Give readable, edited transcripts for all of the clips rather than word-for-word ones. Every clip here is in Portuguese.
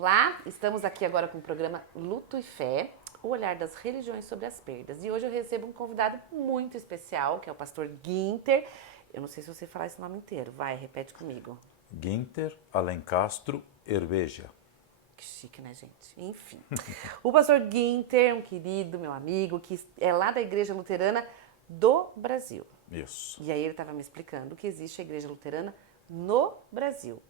Olá, estamos aqui agora com o programa Luto e Fé, o olhar das religiões sobre as perdas. E hoje eu recebo um convidado muito especial, que é o pastor Guinter. Eu não sei se você falar esse nome inteiro. Vai, repete comigo. Guinter Alencastro Herveja. Que chique, né, gente? Enfim. O pastor Guinter, um querido, meu amigo, que é lá da Igreja Luterana do Brasil. Isso. E aí ele estava me explicando que existe a Igreja Luterana no Brasil.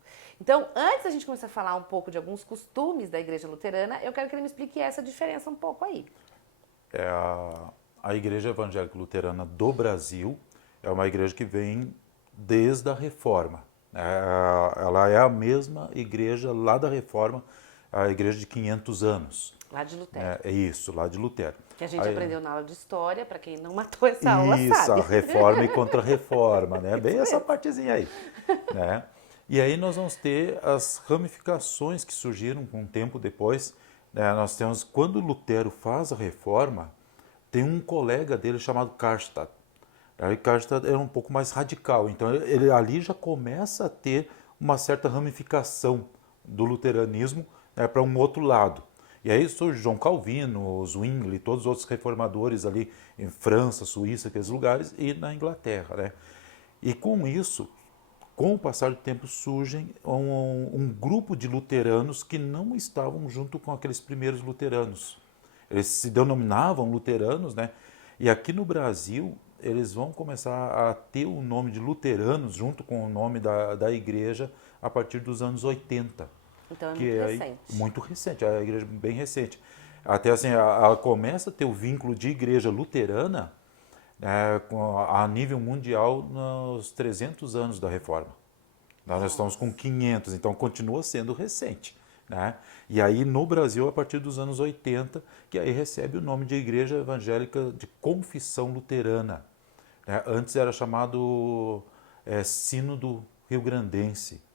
Então, antes da gente começar a falar um pouco de alguns costumes da Igreja Luterana, eu quero que ele me explique essa diferença um pouco aí. A Igreja Evangélica Luterana do Brasil é uma igreja que vem desde a Reforma. Ela é a mesma igreja lá da Reforma, a igreja de 500 anos. Lá de Lutero. É isso, lá de Lutero. Que a gente aprendeu na aula de história, para quem não matou essa aula Isso, sabe. a reforma e contra-reforma, né? Bem essa mesmo. partezinha aí, né? E aí nós vamos ter as ramificações que surgiram com um tempo depois, né? Nós temos, quando Lutero faz a reforma, tem um colega dele chamado Karlstadt. Aí Karlstadt era um pouco mais radical, então ele ali já começa a ter uma certa ramificação do luteranismo, né, para um outro lado. E aí surge João Calvino, Zwingli, todos os outros reformadores ali em França, Suíça, aqueles lugares, e na Inglaterra, né? E com isso, com o passar do tempo, surgem um grupo de luteranos que não estavam junto com aqueles primeiros luteranos. Eles se denominavam luteranos, né? E aqui no Brasil, eles vão começar a ter o nome de luteranos junto com o nome da igreja a partir dos anos 80. Então é Que muito é recente. muito recente, a igreja bem recente. Até assim, ela começa a ter o vínculo de igreja luterana, né, a nível mundial nos 300 anos da Reforma. Nós estamos com 500, então continua sendo recente. Né? E aí no Brasil, a partir dos anos 80, que aí recebe o nome de Igreja Evangélica de Confissão Luterana. Né? Antes era chamado Sínodo Rio-Grandense.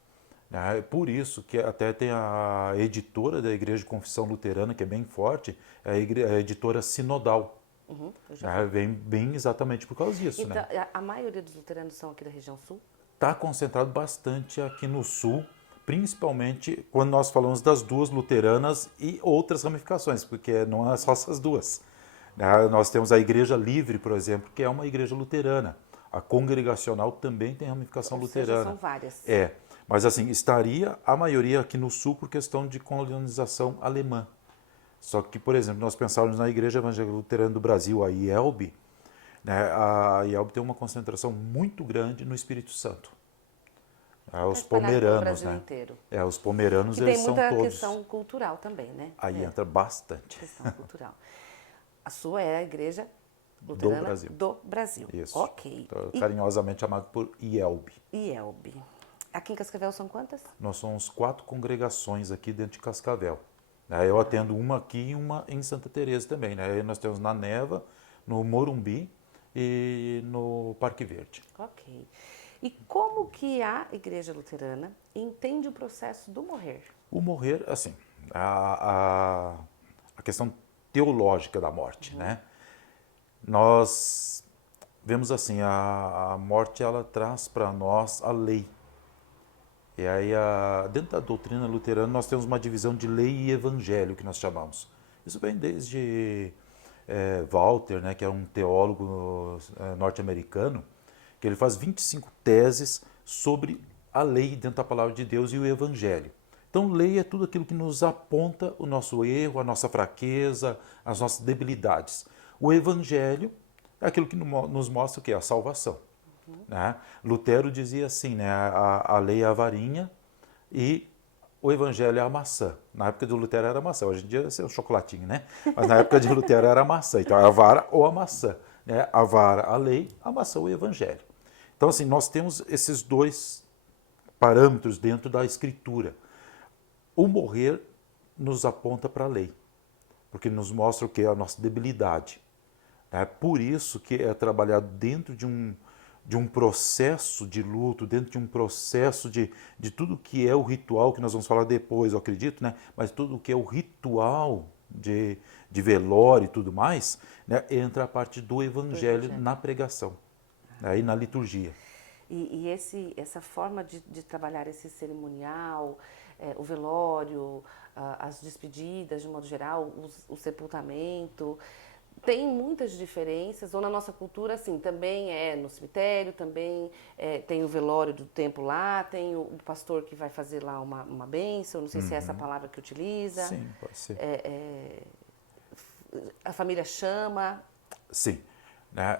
Né? Por isso que até tem a editora da Igreja de Confissão Luterana, que é bem forte, é a editora Sinodal. Eu já vi. Vem bem exatamente por causa disso. Então, Né? a maioria dos luteranos são aqui da região sul? Está concentrado bastante aqui no sul, principalmente quando nós falamos das duas luteranas e outras ramificações, porque não é só essas duas. Né? Nós temos a Igreja Livre, por exemplo, que é uma igreja luterana. A Congregacional também tem ramificação Ou seja, luterana. são várias. Mas assim, estaria a maioria aqui no sul por questão de colonização alemã. Só que, por exemplo, nós pensarmos na Igreja Evangélica Luterana do Brasil, a IELB, né? A IELB tem uma concentração muito grande no Espírito Santo. Os Espalhado pelo pomeranos, Brasil né? inteiro. Os pomeranos, Que eles tem são muita todos. questão cultural também, né? Aí entra bastante. Questão cultural. A sua é a Igreja Do Luterana Brasil. do Brasil. Isso. Ok. Então, carinhosamente chamado por IELB. E IELB. Aqui em Cascavel são quantas? Nós somos 4 congregações aqui dentro de Cascavel. Eu atendo uma aqui e uma em Santa Teresa também. Né? Aí nós temos na Neva, no Morumbi e no Parque Verde. Ok. E como que a Igreja Luterana entende o processo do morrer? O morrer, assim, a questão teológica da morte, né? Nós vemos assim, a morte ela traz para nós a lei. E aí, dentro da doutrina luterana, nós temos uma divisão de lei e evangelho, que nós chamamos. Isso vem desde Walter, né, que é um teólogo norte-americano, que ele faz 25 teses sobre a lei dentro da palavra de Deus e o evangelho. Então, lei é tudo aquilo que nos aponta o nosso erro, a nossa fraqueza, as nossas debilidades. O evangelho é aquilo que nos mostra o quê? A salvação. Né? Lutero dizia assim, né? A lei é a varinha e o evangelho é a maçã. Na época de Lutero era a maçã, hoje em dia é o chocolatinho, né? Mas na época de Lutero era a maçã. Então, é a vara ou a maçã. Né? A vara, a lei, a maçã, o evangelho. Então, assim, nós temos esses dois parâmetros dentro da Escritura. O morrer nos aponta para a lei, porque nos mostra o que é a nossa debilidade. É por isso que é trabalhado dentro de um processo de luto, dentro de um processo de tudo que é o ritual, que nós vamos falar depois, eu acredito, né? Mas tudo que é o ritual de velório e tudo mais, né? Entra a parte do evangelho na pregação, né? E na liturgia. E essa forma de trabalhar esse cerimonial, o velório, as despedidas de modo geral, o sepultamento. Tem muitas diferenças, ou na nossa cultura, assim, também é no cemitério, também tem o velório do templo lá, tem o pastor que vai fazer lá uma bênção, não sei se é essa palavra que utiliza. Sim, pode ser. A família chama. Sim. Né?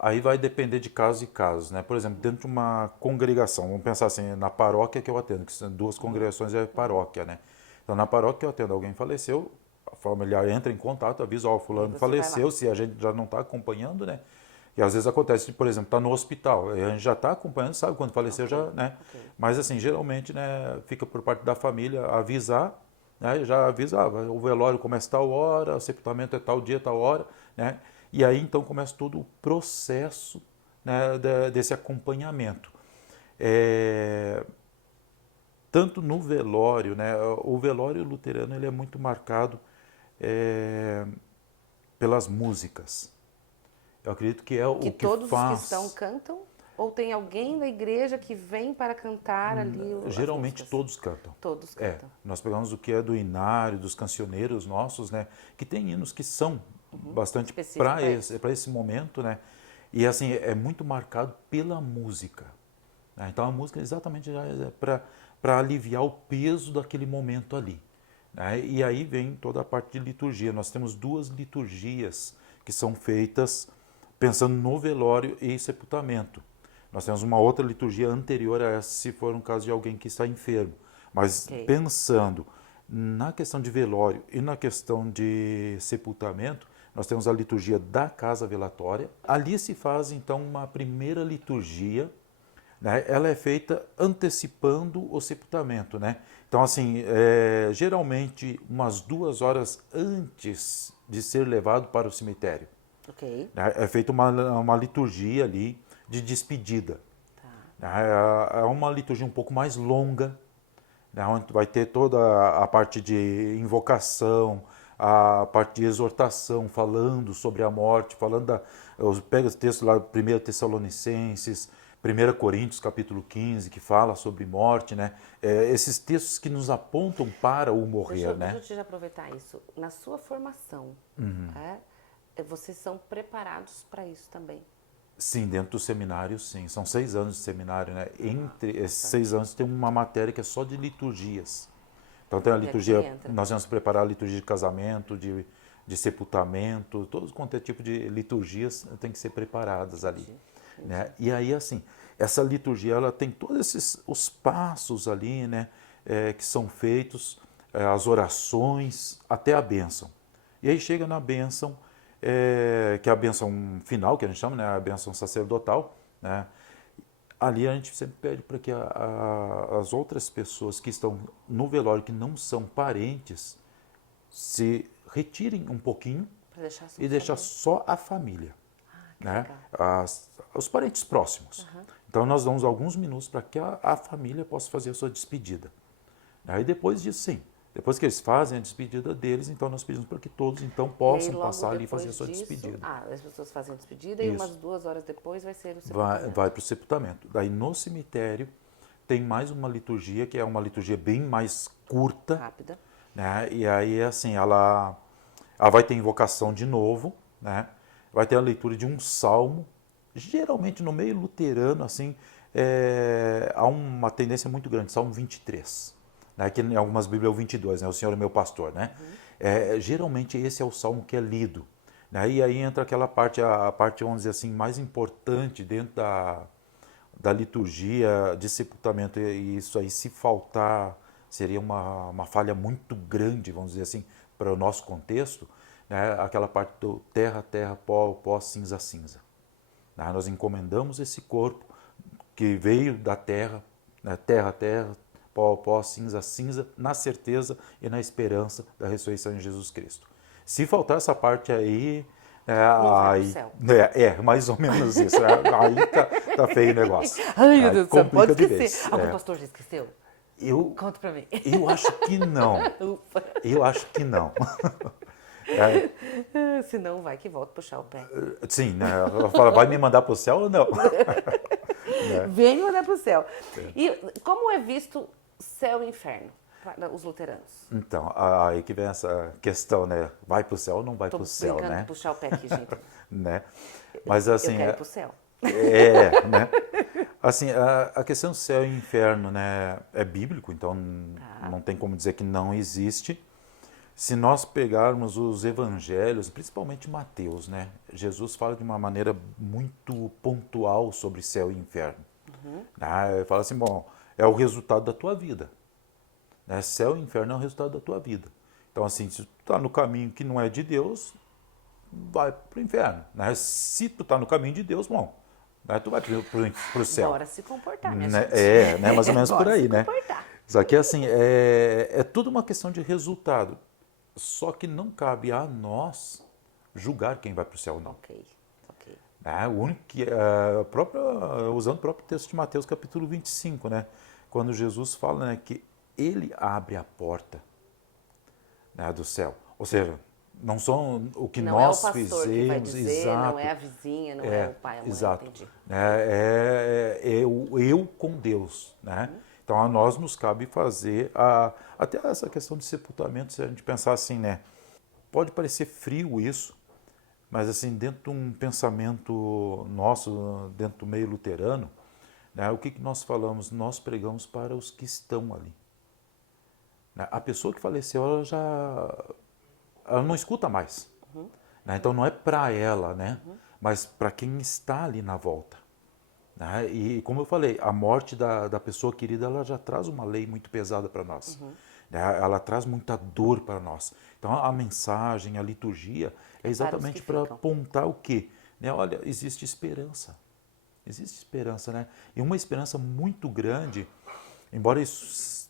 Aí vai depender de casos e casos. Né? Por exemplo, dentro de uma congregação, vamos pensar assim, na paróquia que eu atendo, que são 2 congregações é paróquia. Né? Então, na paróquia que eu atendo, alguém faleceu, a familiar entra em contato, avisa, ó, fulano faleceu, se a gente já não está acompanhando, né? E às vezes acontece, por exemplo, está no hospital, a gente já está acompanhando, sabe quando faleceu, já, né? Mas assim, geralmente, né, fica por parte da família avisar, né? Já avisa, o velório começa tal hora, o sepultamento é tal dia, tal hora, né? E aí então começa todo o processo, né, desse acompanhamento. Tanto no velório, né? O velório luterano ele é muito marcado pelas músicas. Eu acredito que é o que faz... Que todos os cristãos cantam? Ou tem alguém da igreja que vem para cantar ali as Geralmente músicas? todos cantam. Todos cantam. Nós pegamos o que é do inário, dos cancioneiros nossos, né? Que tem hinos que são bastante para esse momento, né? E assim, é muito marcado pela música. Né? Então a música é exatamente para aliviar o peso daquele momento ali. Né? E aí vem toda a parte de liturgia. Nós temos 2 liturgias que são feitas pensando no velório e sepultamento. Nós temos uma outra liturgia anterior a essa, se for um caso de alguém que está enfermo. Mas pensando na questão de velório e na questão de sepultamento, nós temos a liturgia da casa velatória. Ali se faz, então, uma primeira liturgia, né? Ela é feita antecipando o sepultamento, né? Então, assim, geralmente umas 2 horas antes de ser levado para o cemitério. Ok. É feita uma liturgia ali de despedida. É uma liturgia um pouco mais longa, né? Onde vai ter toda a parte de invocação, a parte de exortação, falando sobre a morte, pega os textos lá, 1 Tessalonicenses, 1 Coríntios, capítulo 15, que fala sobre morte, né? Esses textos que nos apontam para o morrer, né? Deixa eu te aproveitar isso. Na sua formação, vocês são preparados para isso também? Sim, dentro do seminário, sim. São 6 anos de seminário, né? Entre esses 6 anos tem uma matéria que é só de liturgias. Então tem a liturgia, nós vamos preparar a liturgia de casamento, de sepultamento, todo quanto é tipo de liturgias tem que ser preparadas ali. Né? E aí, assim, essa liturgia, ela tem todos os passos ali, né, que são feitos, as orações, até a bênção. E aí chega na bênção, que é a bênção final, que a gente chama, né, a bênção sacerdotal, né? Ali a gente sempre pede para que as outras pessoas que estão no velório, que não são parentes, se retirem um pouquinho e deixar só a família. Né? Os parentes próximos. Então nós damos alguns minutos para que a família possa fazer a sua despedida. Aí depois disso, sim, depois que eles fazem a despedida deles, então nós pedimos para que todos então possam passar ali e fazer a sua despedida. As pessoas fazem a despedida. Isso. E umas 2 horas depois vai ser o sepultamento. Vai para o sepultamento. Daí no cemitério tem mais uma liturgia, que é uma liturgia bem mais curta. Rápida. Né? E aí, assim, ela vai ter invocação de novo, né? Vai ter a leitura de um salmo. Geralmente no meio luterano, assim, há uma tendência muito grande, Salmo 23. Né? Que em algumas Bíblias é o 22, né? O Senhor é meu pastor, né? Geralmente esse é o salmo que é lido. Né? E aí entra aquela parte, a parte, vamos dizer assim, mais importante dentro da liturgia de sepultamento. E isso aí, se faltar, seria uma falha muito grande, vamos dizer assim, para o nosso contexto. Né? Aquela parte do terra, terra, pó, pó, cinza, cinza. Né? Nós encomendamos esse corpo que veio da terra, né? Terra, terra, pó, pó, cinza, cinza, na certeza e na esperança da ressurreição de Jesus Cristo. Se faltar essa parte aí, aí mais ou menos isso. Aí tá feio o negócio. Ai, meu Deus do céu, pode esquecer. Algum pastor já esqueceu? Conta pra mim. Eu acho que não. Ufa. Eu acho que não. Se não, vai que volta puxar o pé. Sim, né? Ela fala, vai me mandar para o céu ou não? Vem me mandar para o céu. E como é visto céu e inferno para os luteranos? Então, aí que vem essa questão, né? Vai para o céu ou não vai para o céu, brincando né? de puxar o pé aqui, gente. Né? Mas assim, Eu quero ir pro céu. né? Assim, a questão do céu e inferno, né, é bíblico, então não tem como dizer que não existe. Se nós pegarmos os evangelhos, principalmente Mateus, né, Jesus fala de uma maneira muito pontual sobre céu e inferno. Né? Ele fala assim, bom, é o resultado da tua vida. Né? Céu e inferno é o resultado da tua vida. Então, assim, se tu está no caminho que não é de Deus, vai para o inferno. Né? Se tu está no caminho de Deus, bom, né, tu vai para o céu. Bora se comportar, minha Né? gente. Né, mais ou menos por Bora aí, se né? comportar. Só que assim, é tudo uma questão de resultado. Só que não cabe a nós julgar quem vai para o céu ou não. Ok. Né? O único que, usando o próprio texto de Mateus capítulo 25, né? Quando Jesus fala, né, que ele abre a porta, né, do céu. Ou seja, não são o que Não é o nós pastor que vai fizemos, dizer, exato. não é a vizinha, não é o pai, a mãe, Exato. entendi. É eu com Deus, né? Então a nós nos cabe fazer até essa questão de sepultamento, se a gente pensar assim, né? Pode parecer frio isso, mas assim, dentro de um pensamento nosso, dentro do meio luterano, né, o que nós falamos? Nós pregamos para os que estão ali. Né? A pessoa que faleceu, ela não escuta mais. Né? Então não é para ela, né? Mas para quem está ali na volta. Né? E como eu falei, a morte da pessoa querida, ela já traz uma lei muito pesada para nós. Né? Ela traz muita dor para nós. Então a mensagem, a liturgia é exatamente para apontar o quê? Né? Olha, existe esperança. Existe esperança, né? E uma esperança muito grande, embora isso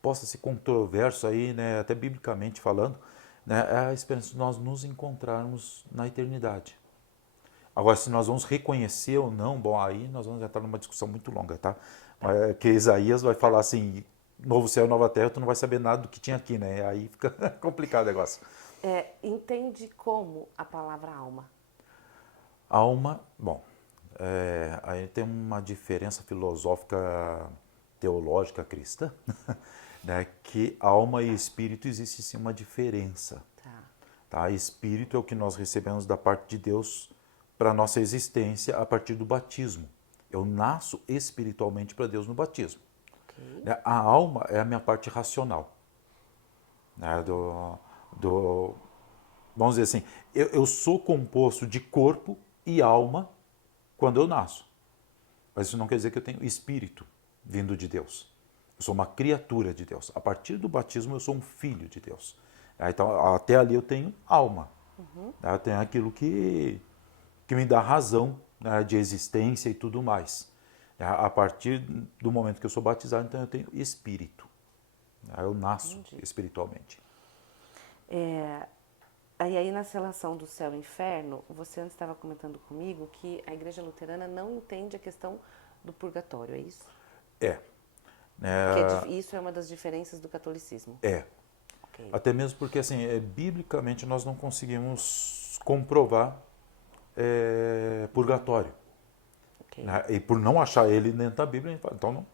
possa ser controverso aí, né, até biblicamente falando, né, é a esperança de nós nos encontrarmos na eternidade. Agora, se nós vamos reconhecer ou não, bom, aí nós vamos entrar numa discussão muito longa, tá? Que Isaías vai falar assim, novo céu e nova terra, tu não vai saber nada do que tinha aqui, né? Aí fica complicado o negócio. Entende como a palavra alma? Alma, bom, aí tem uma diferença filosófica, teológica cristã, né, que alma e espírito existe sim uma diferença. Tá? Espírito é o que nós recebemos da parte de Deus para a nossa existência a partir do batismo. Eu nasço espiritualmente para Deus no batismo. Né? A alma é a minha parte racional. Né? Vamos dizer assim, eu sou composto de corpo e alma quando eu nasço. Mas isso não quer dizer que eu tenho espírito vindo de Deus. Eu sou uma criatura de Deus. A partir do batismo eu sou um filho de Deus. Então até ali eu tenho alma. Eu tenho aquilo que me dá razão, né, de existência e tudo mais. A partir do momento que eu sou batizado, então eu tenho espírito. Eu nasço espiritualmente. Aí na relação do céu e inferno, você antes estava comentando comigo que a igreja luterana não entende a questão do purgatório, é isso? Porque isso é uma das diferenças do catolicismo. Okay. Até mesmo porque, assim, biblicamente nós não conseguimos comprovar purgatório. Okay. Né? E por não achar ele dentro da Bíblia, a gente fala, então não.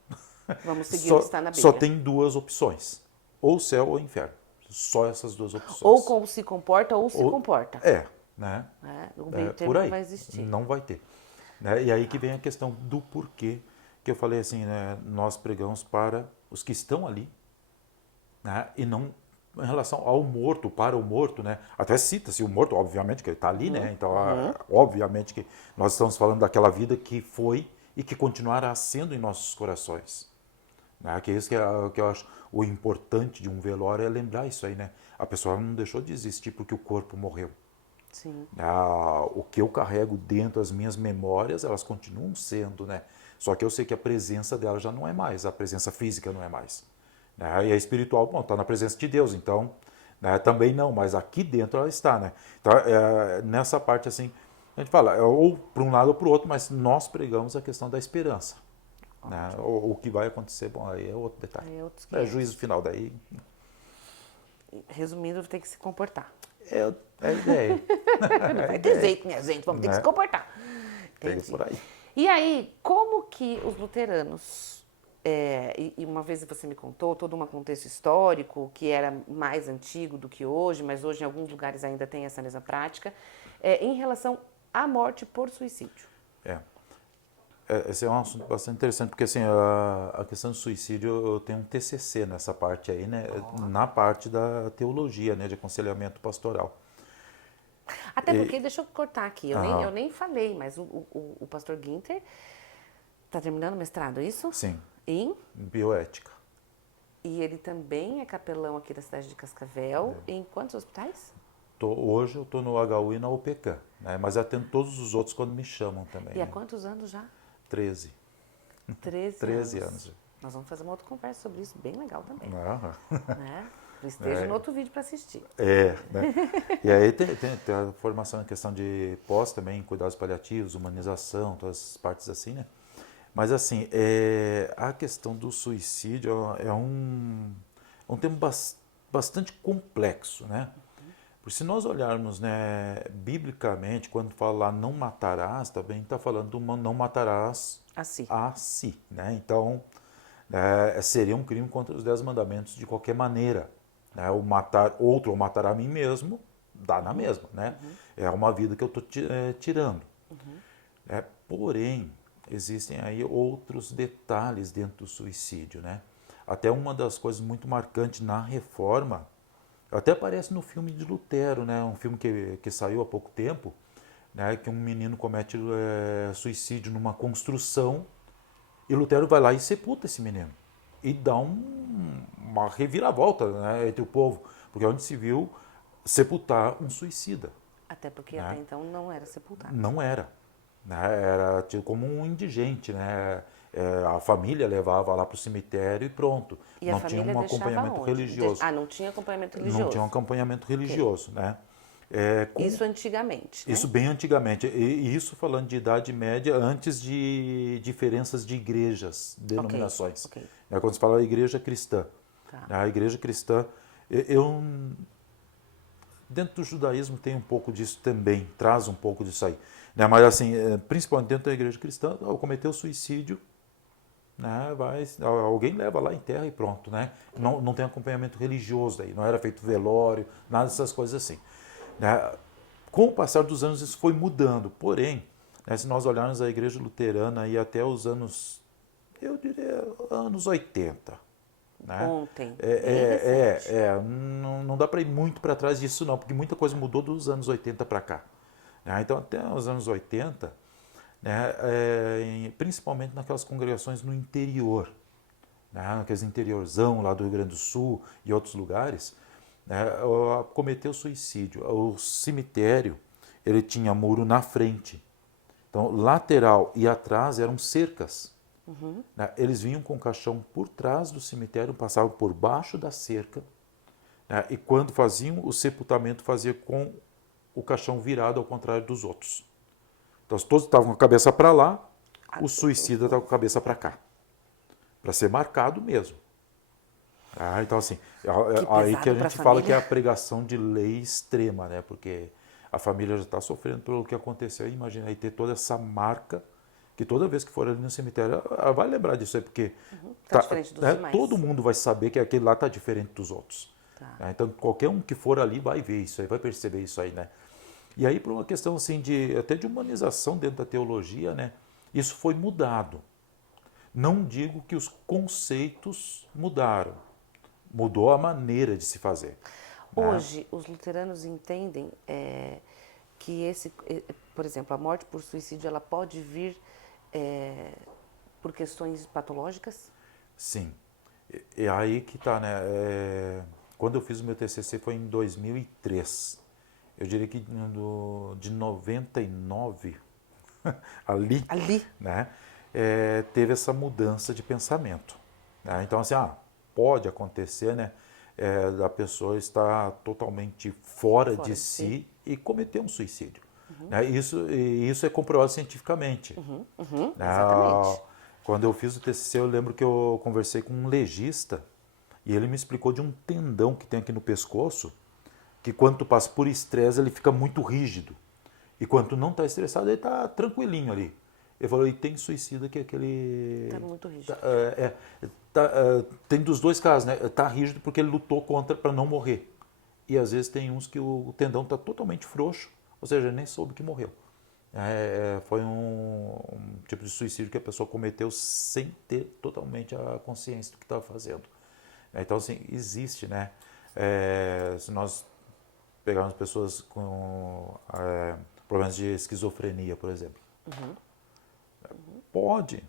Vamos seguir o que está na Bíblia. Só tem duas opções, ou céu ou inferno. Só essas duas opções. Ou como se comporta ou se comporta. Né? O meio termo por aí, não vai existir. Não vai ter. Né? E aí que vem a questão do porquê, que eu falei assim, né? Nós pregamos para os que estão ali, né? E não em relação ao morto, para o morto, né? Até cita-se o morto, obviamente que ele está ali, né? Então, obviamente que nós estamos falando daquela vida que foi e que continuará sendo em nossos corações. Né? Que é isso que eu acho o importante de um velório, é lembrar isso aí, né? A pessoa não deixou de existir porque o corpo morreu. Sim. O que eu carrego dentro, as minhas memórias, elas continuam sendo, né? Só que eu sei que a presença dela já não é mais, a presença física não é mais. Né? E a espiritual, bom, está na presença de Deus, então, né, também não, mas aqui dentro ela está, né? Então, nessa parte, assim, a gente fala, ou para um lado ou para o outro, mas nós pregamos a questão da esperança. Né? O que vai acontecer, bom, aí é outro detalhe. Juízo final, daí... Resumindo, tem que se comportar. É a ideia. Não vai ter jeito, minha gente, vamos ter que se comportar. Entendi. Por aí. E aí, como que os luteranos e uma vez você me contou todo um contexto histórico que era mais antigo do que hoje, mas hoje em alguns lugares ainda tem essa mesma prática, em relação à morte por suicídio. É. Esse é um assunto bastante interessante, porque assim, a questão do suicídio, eu tenho um TCC nessa parte aí, né? Na parte da teologia, né? De aconselhamento pastoral. Até porque, deixa eu cortar aqui, eu Aham. nem falei, mas o pastor Ginter está terminando o mestrado, é isso? Sim, Em? bioética. E ele também é capelão aqui da cidade de Cascavel. Em quantos hospitais? Hoje eu estou no HU e na UPK, né? Mas atendo todos os outros quando me chamam também, E há né? quantos anos já? 13. 13 13 anos. anos. Nós vamos fazer uma outra conversa sobre isso, bem legal também, Aham. né? Esteja no outro vídeo para assistir. Né? E aí tem a formação em questão de pós também, cuidados paliativos, humanização, todas as partes assim, né? Mas assim, a questão do suicídio é um tema bastante complexo, né? Porque se nós olharmos, né, biblicamente, quando fala lá não matarás, também está falando do não matarás Assim. a si, né? Então, seria um crime contra os 10 mandamentos de qualquer maneira, né? O matar outro ou matar a mim mesmo, dá na mesma, né? É uma vida que eu estou tirando. Porém, existem aí outros detalhes dentro do suicídio, né? Até uma das coisas muito marcantes na Reforma, até aparece no filme de Lutero, né? Um filme que saiu há pouco tempo, né? Que um menino comete suicídio numa construção e Lutero vai lá e sepulta esse menino. E dá uma reviravolta, né, entre o povo, porque é onde se viu sepultar um suicida. Até porque Né? até então não era sepultado. Não era. Né? Era tido como um indigente. Né? A família levava lá para o cemitério e pronto. E a Não tinha família um deixava acompanhamento onde? religioso. Não tinha acompanhamento Não tinha um religioso. acompanhamento religioso. Né? Isso antigamente, né? Isso bem antigamente. E isso falando de Idade Média, antes de diferenças de igrejas, denominações. Ok. Quando se fala igreja cristã. Tá. A igreja cristã, dentro do judaísmo tem um pouco disso também, traz um pouco disso aí. Né? Mas assim, principalmente dentro da igreja cristã, ao cometer o suicídio, né, alguém leva lá em terra e pronto. Né? Não tem acompanhamento religioso aí, não era feito velório, nada dessas coisas assim. Né? Com o passar dos anos isso foi mudando, porém, né, se nós olharmos a igreja luterana aí até os anos, eu diria, anos 80. Né? Ontem. Bem recente. Não dá para ir muito para trás disso não, porque muita coisa mudou dos anos 80 para cá. Né? Então até os anos 80, né, principalmente naquelas congregações no interior, né, naqueles interiorzão lá do Rio Grande do Sul e outros lugares, né, cometeu suicídio. O cemitério ele tinha muro na frente, então lateral e atrás eram cercas. Né? Eles vinham com o caixão por trás do cemitério, passavam por baixo da cerca, né? E quando faziam o sepultamento, fazia com o caixão virado ao contrário dos outros. Então, todos estavam com a cabeça para lá, o suicida estava com a cabeça para cá, para ser marcado mesmo. Então, assim, aí que a gente fala que é a pregação de lei extrema, né? Porque a família já está sofrendo pelo que aconteceu. Imagina aí ter toda essa marca, que toda vez que for ali no cemitério, ela vai lembrar disso aí, porque Tá diferente dos demais. todo mundo vai saber que aquele lá está diferente dos outros. Tá. Então, qualquer um que for ali vai ver isso aí, vai perceber isso aí, né? E aí, por uma questão assim, até de humanização dentro da teologia, né? Isso foi mudado. Não digo que os conceitos mudaram, mudou a maneira de se fazer. Hoje, os luteranos entendem que por exemplo, a morte por suicídio, ela pode vir por questões patológicas? Sim. É aí que está, né? Quando eu fiz o meu TCC foi em 2003. Eu diria que de 99 ali, né? Teve essa mudança de pensamento. Né? Então, assim, pode acontecer, né? Da pessoa estar totalmente fora de si e cometer um suicídio. Né? Isso é comprovado cientificamente. Exatamente. Quando eu fiz o TCC, eu lembro que eu conversei com um legista e ele me explicou de um tendão que tem aqui no pescoço, que quando tu passa por estresse ele fica muito rígido. E quando tu não está estressado, ele está tranquilinho ali. Ele falou, e tem suicida que é aquele... Tá muito rígido. Tem dos dois casos, né? Tá rígido porque ele lutou contra para não morrer. E às vezes tem uns que o tendão tá totalmente frouxo, ou seja, nem soube que morreu. Foi um tipo de suicídio que a pessoa cometeu sem ter totalmente a consciência do que estava fazendo. Então, assim, existe, né? Se nós pegarmos pessoas com problemas de esquizofrenia, por exemplo, pode,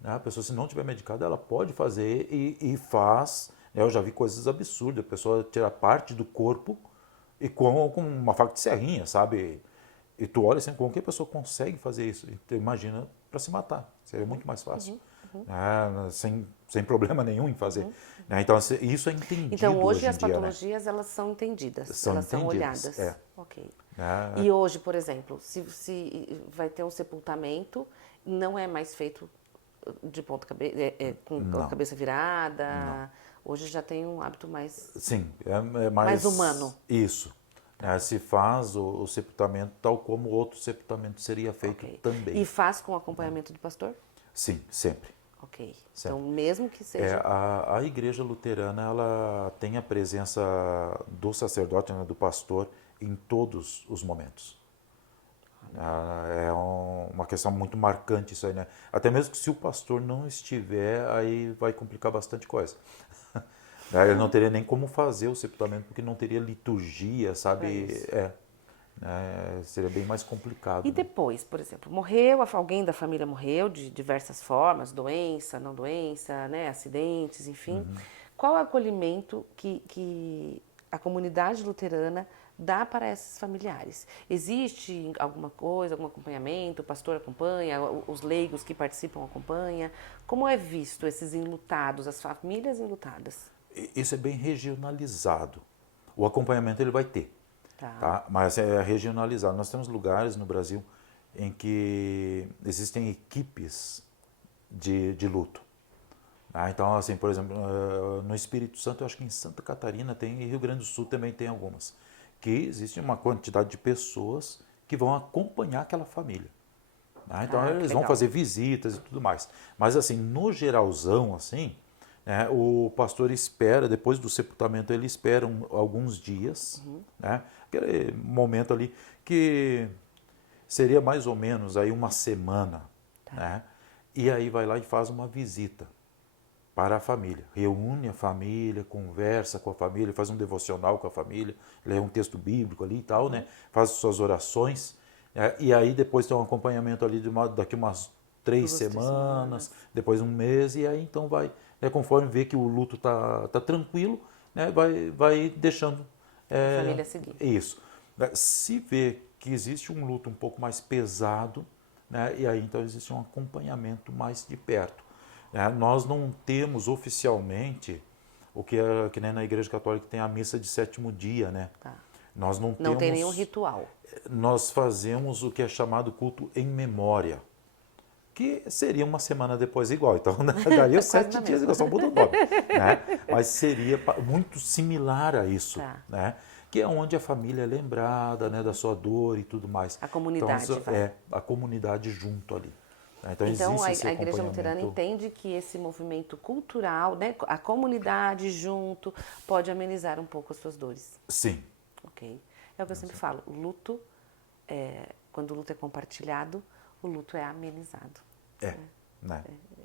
né? A pessoa, se não tiver medicada, ela pode fazer e faz. Eu já vi coisas absurdas, a pessoa tirar parte do corpo e com uma faca de serrinha, sabe? E tu olha assim, como que a pessoa consegue fazer isso? E tu imagina para se matar, seria muito mais fácil. Sem problema nenhum em fazer. Então, isso é entendido Então, hoje em as dia, né? patologias, elas são entendidas, São elas são entendidas, olhadas. Ok. É. E hoje, por exemplo, se vai ter um sepultamento, não é mais feito de ponta cabeça, com a Não. cabeça virada. Hoje já tem um hábito mais, Sim, mais humano. Isso. Se faz o sepultamento tal como outro sepultamento seria feito Ok. também. E faz com acompanhamento do pastor? Sim, sempre. Ok. Sempre. Então, mesmo que seja... A igreja luterana, ela tem a presença do sacerdote, né, do pastor, em todos os momentos. Uma questão muito marcante isso aí, né? Até mesmo que se o pastor não estiver, aí vai complicar bastante coisa. Ele não teria nem como fazer o sepultamento, porque não teria liturgia, sabe? Seria bem mais complicado. E depois, por exemplo, morreu, alguém da família morreu de diversas formas, doença, não doença, né, acidentes, enfim. Qual é o acolhimento que a comunidade luterana dá para esses familiares? Existe alguma coisa, algum acompanhamento? O pastor acompanha, os leigos que participam acompanham? Como é visto esses enlutados, as famílias enlutadas? Isso é bem regionalizado. O acompanhamento ele vai ter. Tá? Mas é regionalizado. Nós temos lugares no Brasil em que existem equipes de luto. Então, assim, por exemplo, no Espírito Santo, eu acho que em Santa Catarina tem, e Rio Grande do Sul também tem algumas, que existe uma quantidade de pessoas que vão acompanhar aquela família. Então, eles vão fazer visitas e tudo mais. Mas, assim, no geralzão, assim, o pastor espera, depois do sepultamento, ele espera alguns dias, aquele momento ali que seria mais ou menos aí uma semana, e aí vai lá e faz uma visita para a família, reúne a família, conversa com a família, faz um devocional com a família, lê um texto bíblico ali e tal, faz suas orações, e aí depois tem um acompanhamento ali daqui umas 3 semanas, depois um mês, e aí então vai, conforme vê que o luto tá tranquilo, vai deixando a família seguir. Isso. Se vê que existe um luto um pouco mais pesado, e aí então existe um acompanhamento mais de perto. Nós não temos oficialmente o que é que nem na Igreja Católica tem a missa de 7º dia, né? Nós não tem nenhum ritual. Nós fazemos o que é chamado culto em memória, que seria uma semana depois igual. Então, daria os 7 dias igual, só muda o nome. Mas seria muito similar a isso, que é onde a família é lembrada, da sua dor e tudo mais. A comunidade então, a comunidade junto ali. Então a Igreja Luterana entende que esse movimento cultural, a comunidade junto, pode amenizar um pouco as suas dores. Sim. Ok. É o que eu sempre falo, o luto, quando o luto é compartilhado, o luto é amenizado.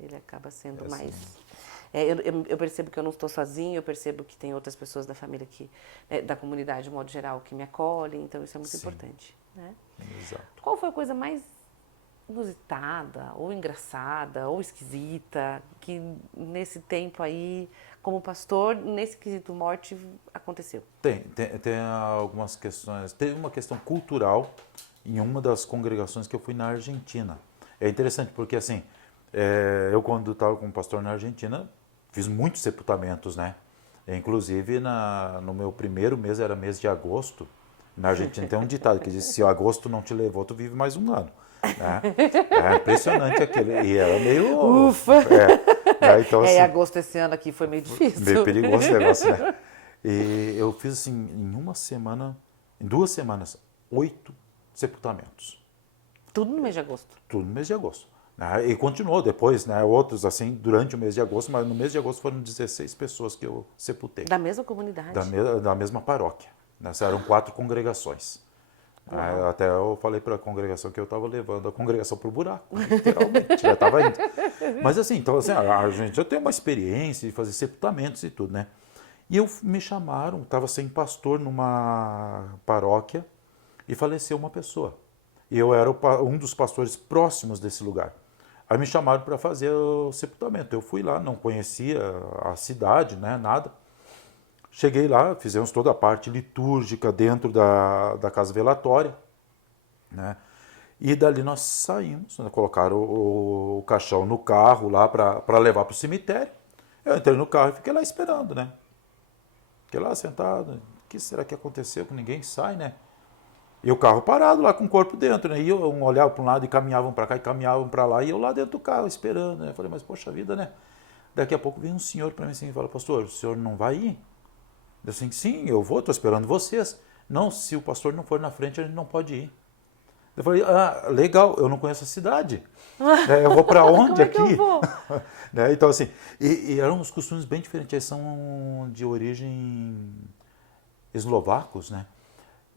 Ele acaba sendo mais... Eu percebo que eu não estou sozinho, eu percebo que tem outras pessoas da família, da comunidade, de modo geral, que me acolhem, então isso é muito importante. Exato. Qual foi a coisa mais inusitada, ou engraçada, ou esquisita, que nesse tempo aí, como pastor, nesse quesito morte, aconteceu? Tem algumas questões. Teve uma questão cultural em uma das congregações que eu fui na Argentina. É interessante porque, assim, eu quando estava como pastor na Argentina, fiz muitos sepultamentos, né? Inclusive, no meu primeiro mês, era mês de agosto, na Argentina tem um ditado que diz, se o agosto não te levou, tu vive mais um ano. É impressionante aquilo. E era meio... Ufa! Então, assim, agosto esse ano aqui foi meio difícil. Meio perigoso o negócio, né? E eu fiz assim, em 2 semanas, 8 sepultamentos. Tudo no mês de agosto? Tudo no mês de agosto. Né? E continuou depois, né? Outros assim, durante o mês de agosto, mas no mês de agosto foram 16 pessoas que eu sepultei. Da mesma comunidade? Da mesma paróquia. Né? Eram 4 congregações. Até eu falei para a congregação que eu estava levando a congregação para o buraco, literalmente, já estava indo. Mas assim, então assim, a gente já tem uma experiência de fazer sepultamentos e tudo, né? E me chamaram, estava sem pastor numa paróquia e faleceu uma pessoa. E eu era um dos pastores próximos desse lugar. Aí me chamaram para fazer o sepultamento. Eu fui lá, não conhecia a cidade, né, nada. Cheguei lá, fizemos toda a parte litúrgica dentro da casa velatória, né? E dali nós saímos, né? Colocaram o caixão no carro lá para levar para o cemitério. Eu entrei no carro e fiquei lá esperando, né? Fiquei lá sentado. O que será que aconteceu? Que ninguém sai, né? E o carro parado lá com o corpo dentro, né? E eu olhava para um lado e caminhavam para cá e caminhavam para lá. E eu lá dentro do carro esperando, né? Eu falei, mas poxa vida, né? Daqui a pouco vem um senhor para mim assim e fala, pastor, o senhor não vai ir? Eu assim, sim, eu vou, estou esperando vocês. Não, se o pastor não for na frente, a gente não pode ir. Eu falei, legal, eu não conheço a cidade. Eu vou para onde Como é aqui? que eu vou? Né? Então, assim, e eram uns costumes bem diferentes. Eles são de origem eslovacos, né?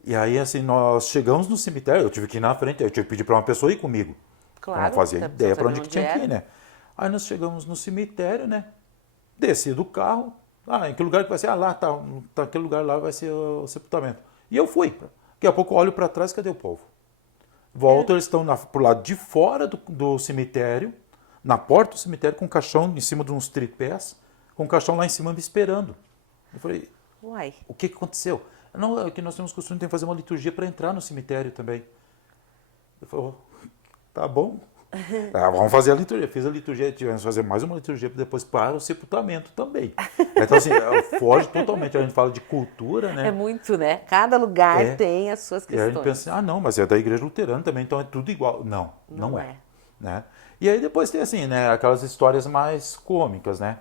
E aí, assim, nós chegamos no cemitério, eu tive que ir na frente, eu tive que pedir para uma pessoa ir comigo. Claro. Eu não fazia ideia para onde que tinha que era. ir, né? Aí nós chegamos no cemitério, né? Desci do carro. Em que lugar que vai ser? Lá, tá aquele lugar lá vai ser o sepultamento. E eu fui. Daqui a pouco eu olho para trás, cadê o povo? Volto, eles estão pro lado de fora do cemitério, na porta do cemitério, com o caixão em cima de uns tripés, com o caixão lá em cima me esperando. Eu falei, Uai. o que aconteceu? Não, é que nós temos costume de fazer uma liturgia para entrar no cemitério também. Eu falei, tá bom. Vamos fazer a liturgia. Fiz a liturgia, tivemos que fazer mais uma liturgia depois para o sepultamento também. Então, assim, foge totalmente. A gente fala de cultura, né? É muito, né? Cada lugar tem as suas E questões. aí a gente pensa assim, não, mas é da igreja luterana também, então é tudo igual. Não é. Né? E aí depois tem, assim, né, aquelas histórias mais cômicas, né?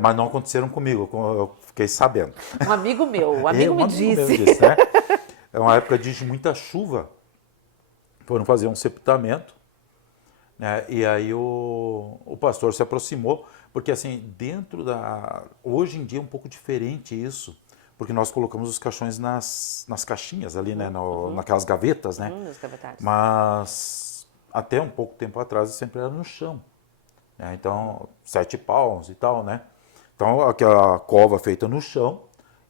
Mas não aconteceram comigo, eu fiquei sabendo. Um amigo meu, um amigo me disse. Né? É uma época de muita chuva. Foram fazer um sepultamento. Né? E aí o pastor se aproximou, porque assim, hoje em dia é um pouco diferente isso, porque nós colocamos os caixões nas caixinhas ali, né? Naquelas gavetas, né? Mas até um pouco tempo atrás sempre era no chão. Né? Então, 7 palmos e tal, né? Então, aquela cova feita no chão,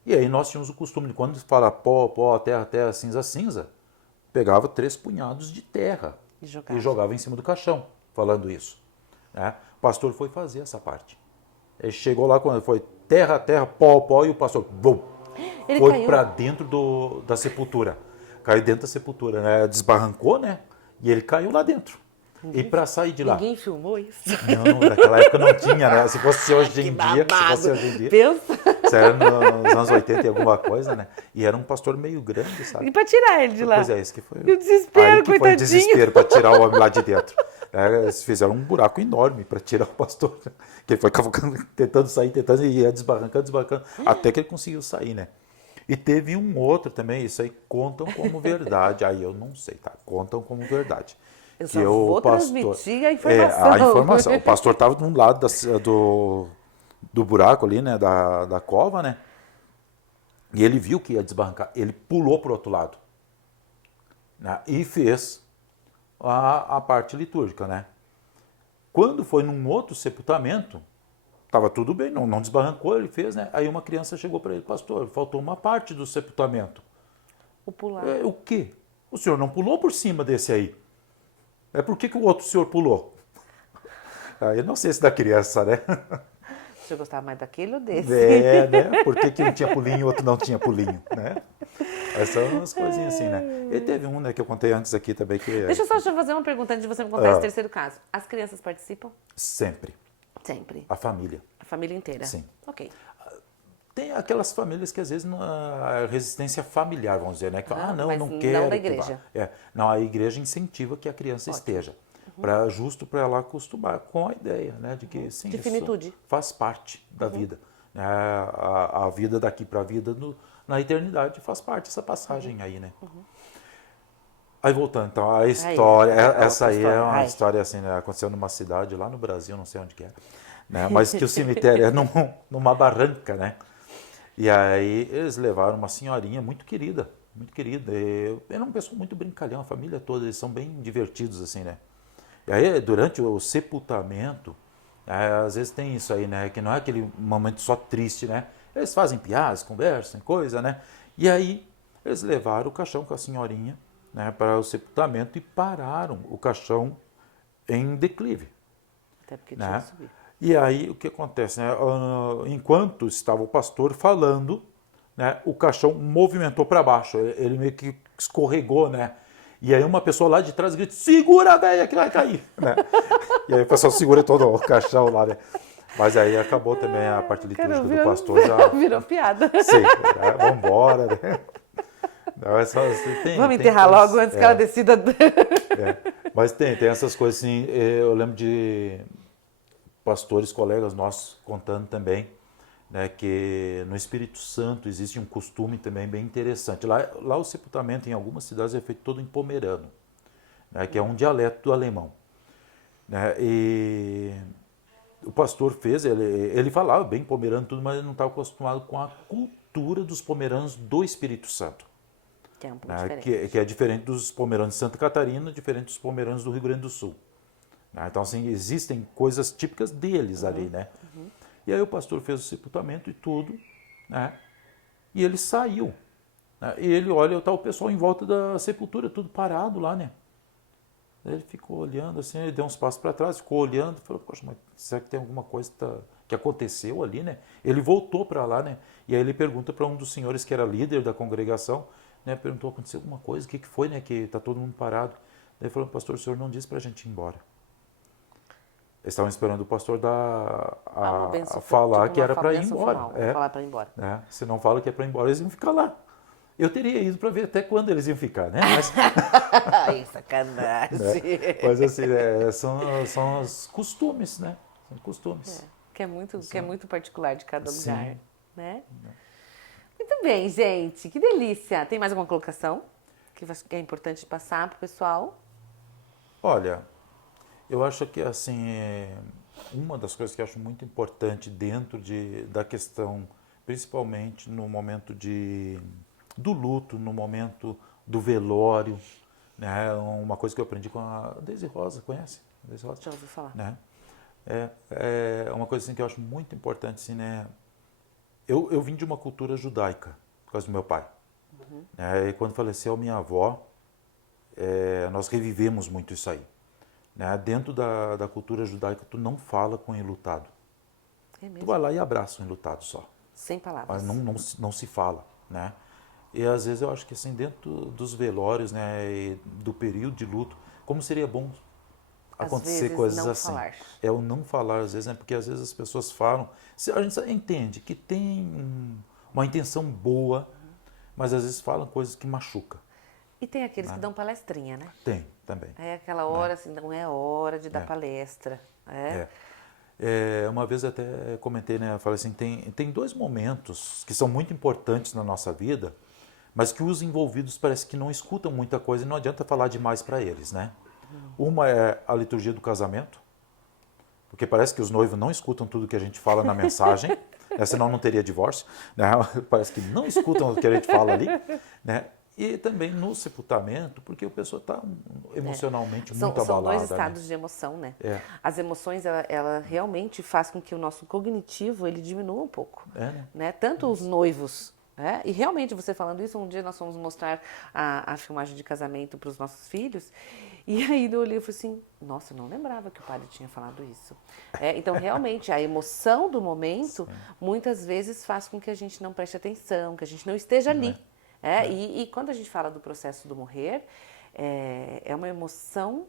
e aí nós tínhamos o costume de quando fala pó, terra, terra, cinza, cinza, pegava 3 punhados de terra e jogava em cima do caixão, falando isso. Né? O pastor foi fazer essa parte. Ele chegou lá, quando foi terra, terra, pó, e o pastor foi para dentro da sepultura. Caiu dentro da sepultura, né? Desbarrancou, né? E ele caiu lá dentro. E para sair de lá. Ninguém filmou isso? Não, naquela época não tinha, né? Se fosse hoje em dia. Pensa. Isso era nos anos 80 e alguma coisa, né? E era um pastor meio grande, sabe? E para tirar ele de lá? Pois é, esse que foi. E o desespero, coitadinho. Foi o desespero para tirar o homem lá de dentro. Eles fizeram um buraco enorme para tirar o pastor. Que ele foi tentando sair, e ia desbarrancando, até que ele conseguiu sair, né? E teve um outro também, isso aí contam como verdade. Aí eu não sei, tá? Contam como verdade. Eu só vou transmitir a informação. A informação. O pastor estava de um lado do buraco ali, né? Da cova, né? E ele viu que ia desbarrancar. Ele pulou para o outro lado. Né? E fez a parte litúrgica, né? Quando foi num outro sepultamento, estava tudo bem, não desbarrancou, ele fez, né? Aí uma criança chegou para ele, pastor, faltou uma parte do sepultamento. O pular. O quê? O senhor não pulou por cima desse aí? Por que o outro senhor pulou? Eu não sei se da criança, né? O senhor gostava mais daquele ou desse? Né? Por que um tinha pulinho e o outro não tinha pulinho, né? Essas são umas coisinhas assim, né? E teve um, né, que eu contei antes aqui também. Deixa eu só fazer uma pergunta antes de você me contar esse terceiro caso. As crianças participam? Sempre. Sempre? A família. A família inteira? Sim. Ok. Tem aquelas famílias que às vezes a resistência familiar, vamos dizer, né? Que, não quero. Não da igreja. Não, a igreja incentiva que a criança esteja. Justo para ela acostumar com a ideia, né? De que sim, de finitude. Isso faz parte da vida. A vida daqui para a vida na eternidade faz parte dessa passagem aí, né? Aí voltando, então, a Aí, história, outra essa aí é história. uma Ai. história assim, né, aconteceu numa cidade lá no Brasil, não sei onde que é, né, mas que o cemitério é numa barranca, né? E aí eles levaram uma senhorinha muito querida, muito querida. E era uma pessoa muito brincalhão, a família toda, eles são bem divertidos assim, né? E aí durante o sepultamento, às vezes tem isso aí, né, que não é aquele momento só triste, né? Eles fazem piadas, conversam, coisa, né? E aí eles levaram o caixão com a senhorinha, né, para o sepultamento e pararam o caixão em declive, Até porque tinha que né? subir. E aí o que acontece, né? Enquanto estava o pastor falando, né, o caixão movimentou para baixo, ele meio que escorregou, né? E aí uma pessoa lá de trás grita: segura, velho, que vai cair, né? E aí o pessoal segura todo o caixão lá, né? Mas aí acabou também a parte Cara, litúrgica do pastor já. virou piada. Sim, vamos embora, né? Não, é só, Vamos tem enterrar coisas, logo antes que ela decida. mas tem essas coisas assim. Eu lembro de pastores, colegas nossos contando também, né, que no Espírito Santo existe um costume também bem interessante. Lá o sepultamento em algumas cidades é feito todo em pomerano, né, que é um dialeto do alemão, né, e o pastor fez, ele falava bem pomerano tudo, mas ele não estava acostumado com a cultura dos pomeranos do Espírito Santo, Que é um pouco né, diferente. que é diferente dos pomeranos de Santa Catarina, diferente dos pomeranos do Rio Grande do Sul. Né? Então, assim, existem coisas típicas deles ali, né? E aí o pastor fez o sepultamento e tudo, né? E ele saiu. Né? E ele olha, está o pessoal em volta da sepultura, tudo parado lá, né? Ele ficou olhando assim, ele deu uns passos para trás, ficou olhando, falou: poxa, mas será que tem alguma coisa que aconteceu ali, né? Ele voltou para lá, né? E aí ele pergunta para um dos senhores que era líder da congregação, né? Perguntou: aconteceu alguma coisa? O que foi, né? Que está todo mundo parado. Daí ele falou: pastor, o senhor não disse para a gente ir embora. Eles estavam esperando o pastor Uma benção, a falar tipo que uma era para ir benção embora. final, falar para ir embora. Né? Se não fala que é para ir embora, eles iam ficar lá. Eu teria ido para ver até quando eles iam ficar, né? Ai, sacanagem. Né? Mas assim, são os costumes, né? São costumes. Que é muito particular de cada lugar, Sim. né? Muito bem, gente. Que delícia. Tem mais alguma colocação que é importante passar para o pessoal? Olha, eu acho que assim, uma das coisas que eu acho muito importante dentro da questão, principalmente no momento do luto, no momento do velório, né? Uma coisa que eu aprendi com a Daisy Rosa, conhece? Daisy Rosa, Já ouvi falar. né? É uma coisa assim que eu acho muito importante, assim, né? Eu vim de uma cultura judaica, por causa do meu pai. Né? E quando faleceu minha avó, nós revivemos muito isso aí. Né? Dentro da cultura judaica, tu não fala com o enlutado. É Tu mesmo? vai lá e abraça o enlutado só. Sem palavras. Mas não se fala, né? E às vezes eu acho que assim, dentro dos velórios, né, e do período de luto, como seria bom Às acontecer vezes, coisas não assim. falar. É o não falar, às vezes, né? Porque às vezes as pessoas falam. A gente entende que tem uma intenção boa, mas às vezes falam coisas que machucam. E tem aqueles que dão palestrinha, né? Tem também. Aí aquela hora, assim, não é hora de dar palestra. Uma vez eu até comentei, né? Eu falei assim, tem dois momentos que são muito importantes na nossa vida, mas que os envolvidos parece que não escutam muita coisa e não adianta falar demais para eles, né? Uma é a liturgia do casamento, porque parece que os noivos não escutam tudo que a gente fala na mensagem, né? Senão não teria divórcio, né? Parece que não escutam o que a gente fala ali, né? E também no sepultamento, porque a pessoa está emocionalmente muito São abalada. dois estados né? de emoção, né? É. As emoções, ela realmente faz com que o nosso cognitivo, ele diminua um pouco. Né? Tanto os noivos, né? E realmente, você falando isso, um dia nós fomos mostrar a filmagem de casamento para os nossos filhos, e aí eu olhei e falei assim, nossa, eu não lembrava que o padre tinha falado isso. Então, realmente, a emoção do momento, muitas vezes faz com que a gente não preste atenção, que a gente não esteja ali. E quando a gente fala do processo do morrer, é uma emoção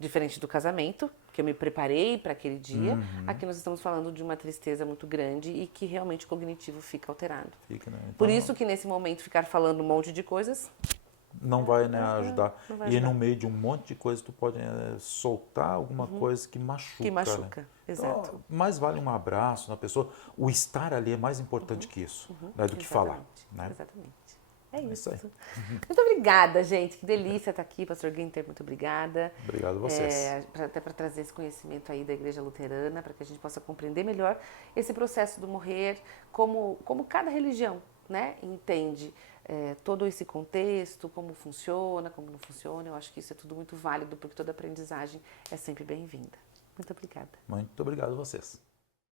diferente do casamento, que eu me preparei para aquele dia. Aqui nós estamos falando de uma tristeza muito grande e que realmente o cognitivo fica alterado. Fica, né? Então, Por isso que nesse momento ficar falando um monte de coisas não vai, né, ajudar. não vai E ajudar. no meio de um monte de coisa tu pode soltar alguma coisa que machuca. Que machuca, né? exato. Então, mais vale um abraço na pessoa. O estar ali é mais importante que isso, né, do que falar. Né? Exatamente. É isso. aí. Muito obrigada, gente. Que delícia estar aqui, pastor Guinter. Muito obrigada. Obrigado a vocês. Até para trazer esse conhecimento aí da Igreja Luterana, para que a gente possa compreender melhor esse processo do morrer, como cada religião, né, entende todo esse contexto, como funciona, como não funciona. Eu acho que isso é tudo muito válido, porque toda aprendizagem é sempre bem-vinda. Muito obrigada. Muito obrigado a vocês.